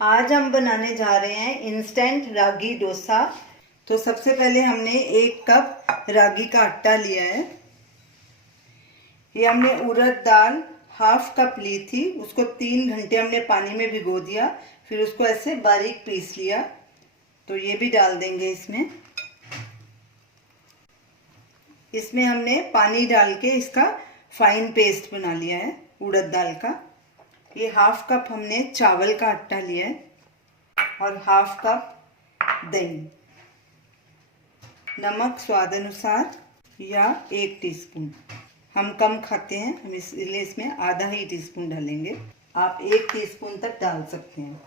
आज हम बनाने जा रहे हैं इंस्टेंट रागी डोसा। तो सबसे पहले हमने 1 कप रागी का आटा लिया है। ये हमने उड़द दाल हाफ कप ली थी, उसको 3 घंटे हमने पानी में भिगो दिया, फिर उसको ऐसे बारीक पीस लिया। तो ये भी डाल देंगे इसमें। इसमें हमने पानी डाल के इसका फाइन पेस्ट बना लिया है उड़द दाल का। ये हाफ कप हमने चावल का आटा लिया है और हाफ कप दही, नमक स्वाद अनुसार या 1 टीस्पून। हम कम खाते हैं, हम इसलिए इसमें आधा ही टीस्पून डालेंगे। आप 1 टीस्पून तक डाल सकते हैं।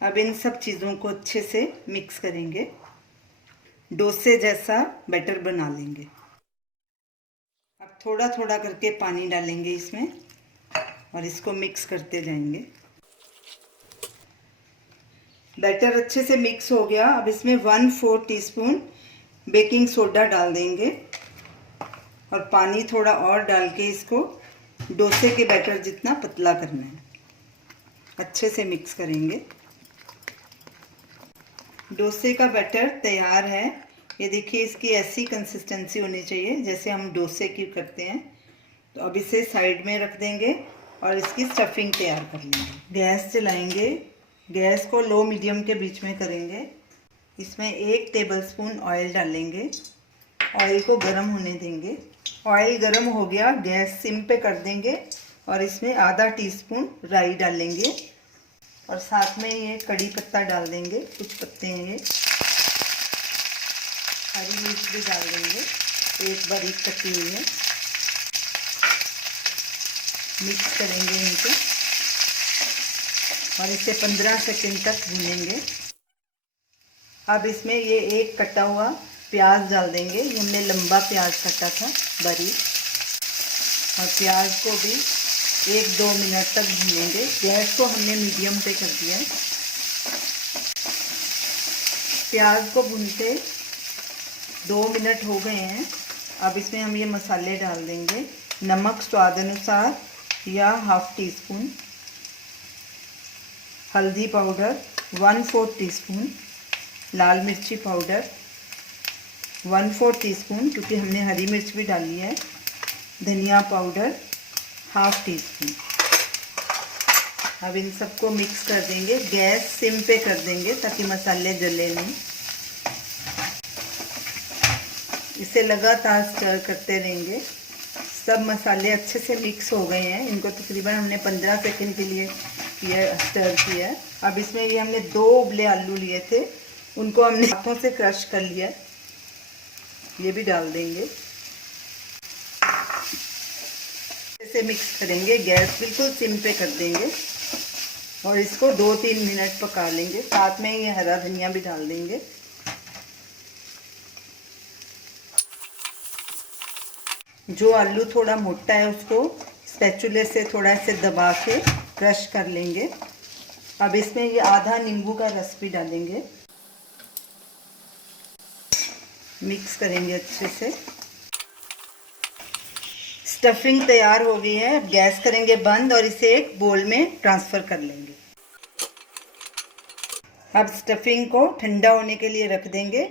अब इन सब चीज़ों को अच्छे से मिक्स करेंगे, डोसे जैसा बैटर बना लेंगे। अब थोड़ा थोड़ा करके पानी डालेंगे इसमें और इसको मिक्स करते जाएंगे। बैटर अच्छे से मिक्स हो गया। अब इसमें 1/4 टीस्पून बेकिंग सोडा डाल देंगे और पानी थोड़ा और डाल के इसको डोसे के बैटर जितना पतला करना है। अच्छे से मिक्स करेंगे। डोसे का बैटर तैयार है। ये देखिए, इसकी ऐसी कंसिस्टेंसी होनी चाहिए जैसे हम डोसे की करते हैं। तो अब इसे साइड में रख देंगे और इसकी स्टफिंग तैयार कर लेंगे। गैस जलाएंगे, गैस को लो मीडियम के बीच में करेंगे। इसमें 1 टेबलस्पून ऑयल डालेंगे। ऑयल को गर्म होने देंगे। ऑयल गर्म हो गया, गैस सिम पे कर देंगे और इसमें आधा टीस्पून राई डालेंगे और साथ में ये कड़ी पत्ता डाल देंगे, कुछ पत्ते हैं ये। हरी मिर्च भी डाल देंगे, एक बारीक कटी हुई है। मिक्स करेंगे इनको और इसे 15 सेकंड तक भूनेंगे। अब इसमें ये एक कटा हुआ प्याज डाल देंगे। ये हमने लंबा प्याज कटा था बारीक, और प्याज को भी 1-2 मिनट तक भूनेंगे। गैस को हमने मीडियम पे कर दिया है। प्याज को भूनते 2 मिनट हो गए हैं। अब इसमें हम ये मसाले डाल देंगे। नमक स्वाद अनुसार या हाफ टीस्पून, हल्दी पाउडर 1/4 टीस्पून, लाल मिर्ची पाउडर 1/4 टीस्पून क्योंकि हमने हरी मिर्च भी डाली है, धनिया पाउडर हाफ टीस्पून। अब इन सबको मिक्स कर देंगे। गैस सिम पे कर देंगे ताकि मसाले जले नहीं। इसे लगातार स्टर करते रहेंगे। सब मसाले अच्छे से मिक्स हो गए हैं। इनको तकरीबन हमने 15 सेकंड के लिए स्टर किया है। अब इसमें ये हमने 2 उबले आलू लिए थे, उनको हमने हाथों से क्रश कर लिया, ये भी डाल देंगे। इसे मिक्स करेंगे। गैस बिल्कुल सिम पे कर देंगे और इसको 2-3 मिनट पका लेंगे। साथ में ये हरा धनिया भी डाल देंगे। जो आलू थोड़ा मोटा है उसको स्पैचुले से थोड़ा ऐसे दबा के क्रश कर लेंगे। अब इसमें ये आधा नींबू का रस भी डालेंगे। मिक्स करेंगे अच्छे से। स्टफिंग तैयार हो गई है। अब गैस करेंगे बंद और इसे एक बोल में ट्रांसफ़र कर लेंगे। अब स्टफिंग को ठंडा होने के लिए रख देंगे,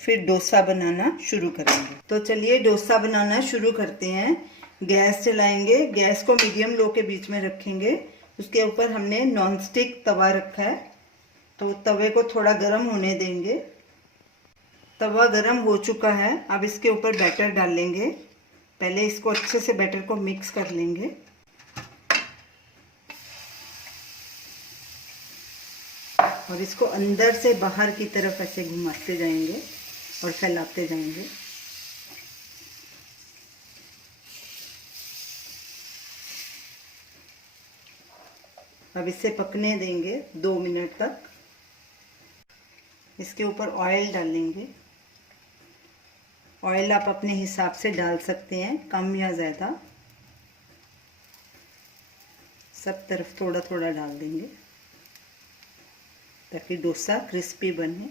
फिर डोसा बनाना शुरू करेंगे। तो चलिए डोसा बनाना शुरू करते हैं। गैस जलाएंगे, गैस को मीडियम लो के बीच में रखेंगे। उसके ऊपर हमने नॉन स्टिक तवा रखा है, तो तवे को थोड़ा गर्म होने देंगे। तवा गर्म हो चुका है। अब इसके ऊपर बैटर डालेंगे। पहले इसको अच्छे से बैटर को मिक्स कर लेंगे। और इसको अंदर से बाहर की तरफ ऐसे घुमाते जाएंगे और फैलाते जाएंगे। अब इसे पकने देंगे 2 मिनट तक। इसके ऊपर ऑयल डालेंगे। ऑयल आप अपने हिसाब से डाल सकते हैं, कम या ज़्यादा। सब तरफ थोड़ा थोड़ा डाल देंगे ताकि डोसा क्रिस्पी बने।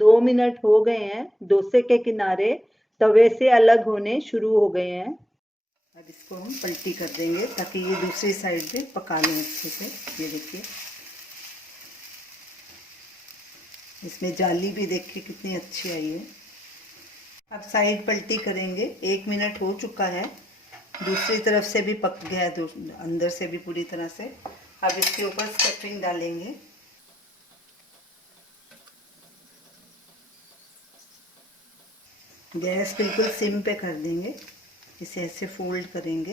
2 मिनट हो गए हैं। डोसे के किनारे तवे से अलग होने शुरू हो गए हैं। अब इसको हम पलटी कर देंगे ताकि ये दूसरी साइड पे पका लें अच्छे से। ये देखिए इसमें जाली भी देखिए कितनी अच्छी आई है। अब साइड पलटी करेंगे। 1 मिनट हो चुका है, दूसरी तरफ से भी पक गया है, अंदर से भी पूरी तरह से। अब इसके ऊपर स्टफिंग डालेंगे। गैस बिल्कुल सिम पे कर देंगे। इसे ऐसे फोल्ड करेंगे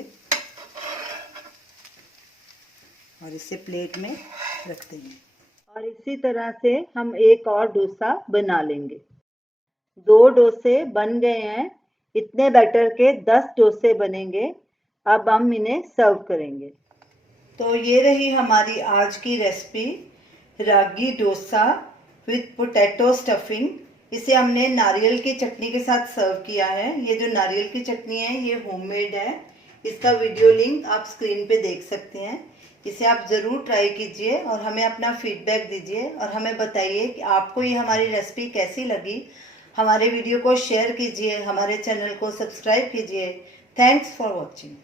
और इसे प्लेट में रख देंगे। और इसी तरह से हम एक और डोसा बना लेंगे। 2 डोसे बन गए हैं। इतने बैटर के 10 डोसे बनेंगे। अब हम इन्हें सर्व करेंगे। तो ये रही हमारी आज की recipe, ragi dosa with potato stuffing. इसे हमने नारियल की चटनी के साथ सर्व किया है। ये जो नारियल की चटनी है ये होममेड है। इसका वीडियो लिंक आप स्क्रीन पे देख सकते हैं। इसे आप ज़रूर ट्राई कीजिए और हमें अपना फीडबैक दीजिए और हमें बताइए कि आपको ये हमारी रेसिपी कैसी लगी। हमारे वीडियो को शेयर कीजिए, हमारे चैनल को सब्सक्राइब कीजिए। Thanks for watching.